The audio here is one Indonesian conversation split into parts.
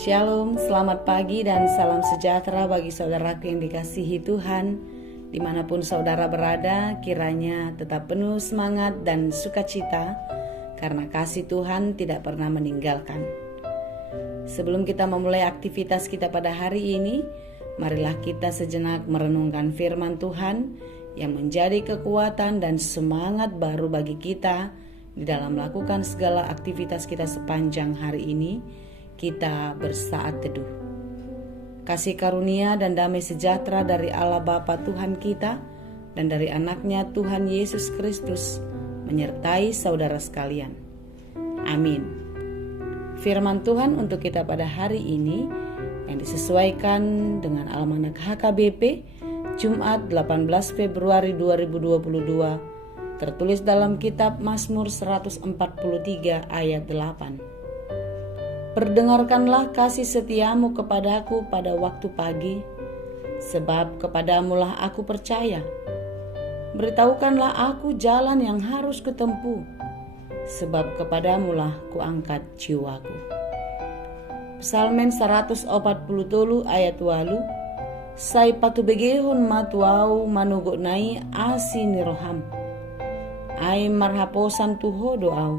Shalom, selamat pagi dan salam sejahtera bagi saudaraku yang dikasihi Tuhan. Dimanapun saudara berada, kiranya tetap penuh semangat dan sukacita, karena kasih Tuhan tidak pernah meninggalkan. Sebelum kita memulai aktivitas kita pada hari ini, marilah kita sejenak merenungkan firman Tuhan yang menjadi kekuatan dan semangat baru bagi kita di dalam melakukan segala aktivitas kita sepanjang hari ini. Kita bersaat teduh. Kasih karunia dan damai sejahtera dari Allah Bapa Tuhan kita dan dari anaknya Tuhan Yesus Kristus menyertai saudara sekalian. Amin. Firman Tuhan untuk kita pada hari ini yang disesuaikan dengan Almanak HKBP Jumat 18 Februari 2022 tertulis dalam kitab Mazmur 143 ayat 8. Perdengarkanlah kasih setiamu kepadaku pada waktu pagi, sebab kepadamulah aku percaya. Beritahukanlah aku jalan yang harus kutempuh, sebab kepadamulah kuangkat jiwaku. Psalmen 140 ayat 8. Sai patu begehon matuau manugo nai asi niroham. Ai marhaposan tuho doau.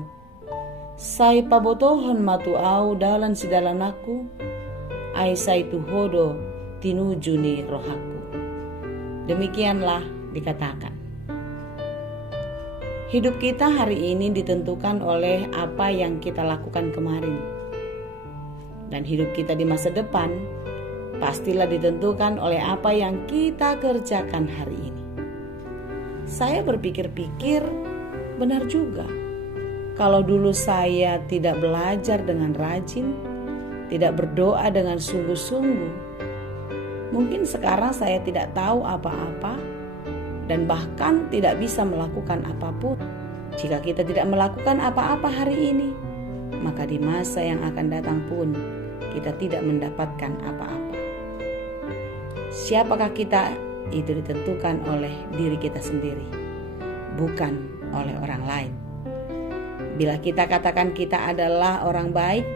Sai pabotohon matu au dalan sidalan aku, ai sai tuhodo tinujuni rohaku. Demikianlah dikatakan. Hidup kita hari ini ditentukan oleh apa yang kita lakukan kemarin. Dan hidup kita di masa depan pastilah ditentukan oleh apa yang kita kerjakan hari ini. Saya berpikir-pikir, benar juga. Kalau dulu saya tidak belajar dengan rajin, tidak berdoa dengan sungguh-sungguh, mungkin sekarang saya tidak tahu apa-apa dan bahkan tidak bisa melakukan apapun. Jika kita tidak melakukan apa-apa hari ini, maka di masa yang akan datang pun kita tidak mendapatkan apa-apa. Siapakah kita? Itu ditentukan oleh diri kita sendiri, bukan oleh orang lain. Bila kita katakan kita adalah orang baik,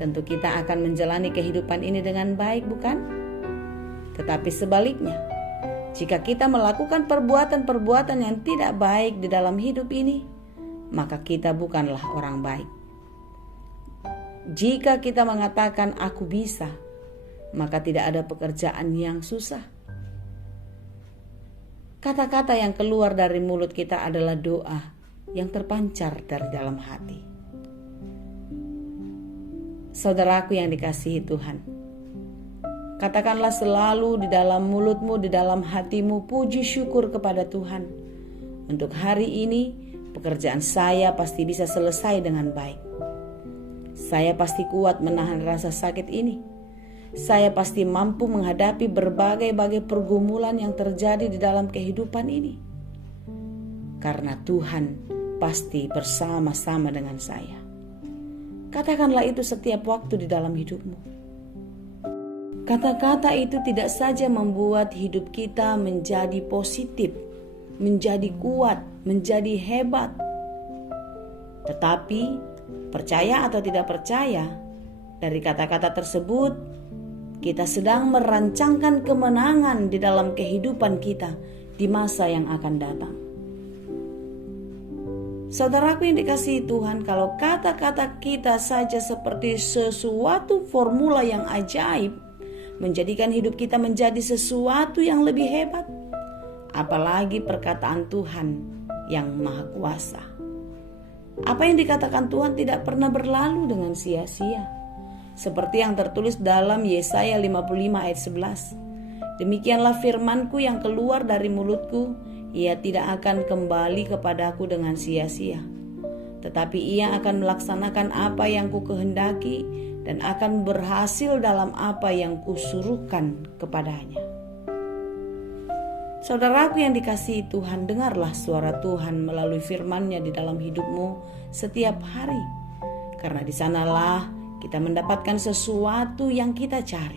tentu kita akan menjalani kehidupan ini dengan baik, bukan? Tetapi sebaliknya, jika kita melakukan perbuatan-perbuatan yang tidak baik di dalam hidup ini, maka kita bukanlah orang baik. Jika kita mengatakan aku bisa, maka tidak ada pekerjaan yang susah. Kata-kata yang keluar dari mulut kita adalah doa yang terpancar dari dalam hati. Saudaraku yang dikasihi Tuhan, katakanlah selalu di dalam mulutmu, di dalam hatimu, puji syukur kepada Tuhan. Untuk hari ini, pekerjaan saya pasti bisa selesai dengan baik. Saya pasti kuat menahan rasa sakit ini. Saya pasti mampu menghadapi berbagai-bagai pergumulan yang terjadi di dalam kehidupan ini. Karena Tuhan pasti bersama-sama dengan saya. Katakanlah itu setiap waktu di dalam hidupmu. Kata-kata itu tidak saja membuat hidup kita menjadi positif, menjadi kuat, menjadi hebat. Tetapi percaya atau tidak percaya, dari kata-kata tersebut kita sedang merancangkan kemenangan di dalam kehidupan kita di masa yang akan datang. Saudaraku yang dikasihi Tuhan, kalau kata-kata kita saja seperti sesuatu formula yang ajaib, menjadikan hidup kita menjadi sesuatu yang lebih hebat, apalagi perkataan Tuhan yang Maha Kuasa. Apa yang dikatakan Tuhan tidak pernah berlalu dengan sia-sia. Seperti yang tertulis dalam Yesaya 55 ayat 11. Demikianlah firmanku yang keluar dari mulutku, ia tidak akan kembali kepadaku dengan sia-sia, tetapi ia akan melaksanakan apa yang kukehendaki dan akan berhasil dalam apa yang kusuruhkan kepadanya. Saudaraku yang dikasihi Tuhan, dengarlah suara Tuhan melalui firman-Nya di dalam hidupmu setiap hari, karena di sanalah kita mendapatkan sesuatu yang kita cari.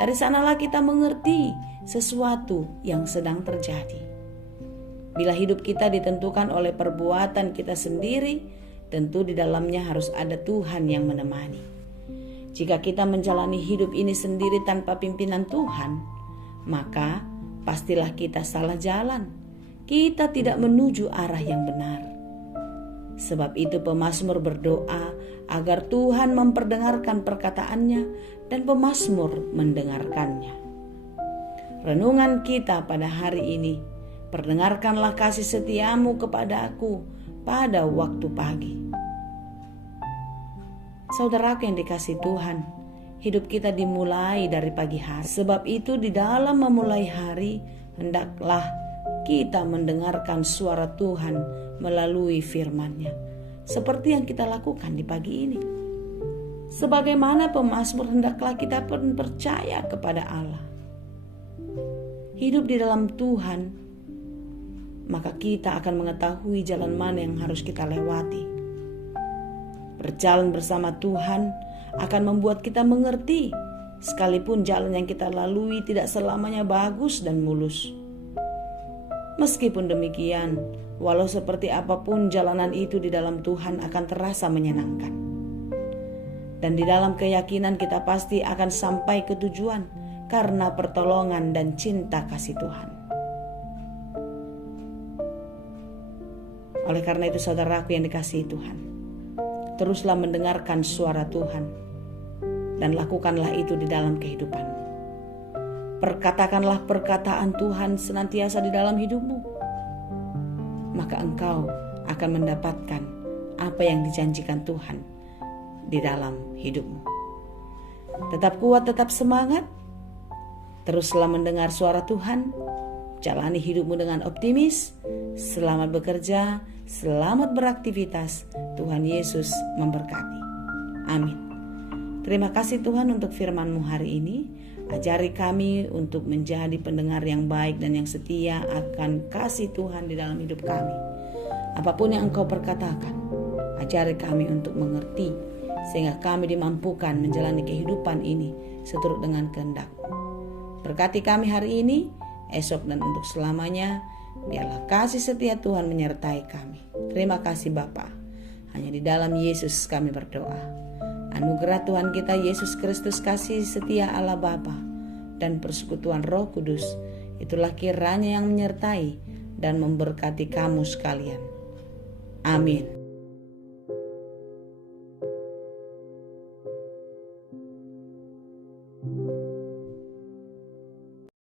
Dari sanalah kita mengerti sesuatu yang sedang terjadi. Bila hidup kita ditentukan oleh perbuatan kita sendiri, tentu di dalamnya harus ada Tuhan yang menemani. Jika kita menjalani hidup ini sendiri tanpa pimpinan Tuhan, maka pastilah kita salah jalan. Kita tidak menuju arah yang benar. Sebab itu pemazmur berdoa agar Tuhan memperdengarkan perkataannya dan pemazmur mendengarkannya. Renungan kita pada hari ini, perdengarkanlah kasih setiamu kepada aku pada waktu pagi. Saudaraku yang dikasihi Tuhan, hidup kita dimulai dari pagi hari. Sebab itu di dalam memulai hari, hendaklah kita mendengarkan suara Tuhan melalui firman-Nya, seperti yang kita lakukan di pagi ini. Sebagaimana pemazmur, hendaklah kita pun percaya kepada Allah. Hidup di dalam Tuhan, maka kita akan mengetahui jalan mana yang harus kita lewati. Berjalan bersama Tuhan akan membuat kita mengerti, sekalipun jalan yang kita lalui tidak selamanya bagus dan mulus. Meskipun demikian, walau seperti apapun jalanan itu di dalam Tuhan akan terasa menyenangkan. Dan di dalam keyakinan kita pasti akan sampai ke tujuan karena pertolongan dan cinta kasih Tuhan. Oleh karena itu saudaraku yang dikasihi Tuhan, teruslah mendengarkan suara Tuhan dan lakukanlah itu di dalam kehidupan. Perkatakanlah perkataan Tuhan senantiasa di dalam hidupmu, maka engkau akan mendapatkan apa yang dijanjikan Tuhan di dalam hidupmu. Tetap kuat, tetap semangat, teruslah mendengar suara Tuhan, jalani hidupmu dengan optimis. Selamat bekerja, selamat beraktivitas. Tuhan Yesus memberkati. Amin. Terima kasih Tuhan untuk firman-Mu hari ini. Ajari kami untuk menjadi pendengar yang baik dan yang setia akan kasih Tuhan di dalam hidup kami. Apapun yang Engkau perkatakan, ajari kami untuk mengerti, sehingga kami dimampukan menjalani kehidupan ini seturut dengan kehendak-Mu. Berkati kami hari ini, esok dan untuk selamanya. Biarlah kasih setia Tuhan menyertai kami. Terima kasih Bapa. Hanya di dalam Yesus kami berdoa. Anugerah Tuhan kita Yesus Kristus, kasih setia Allah Bapa dan persekutuan Roh Kudus, itulah kiranya yang menyertai dan memberkati kamu sekalian. Amin.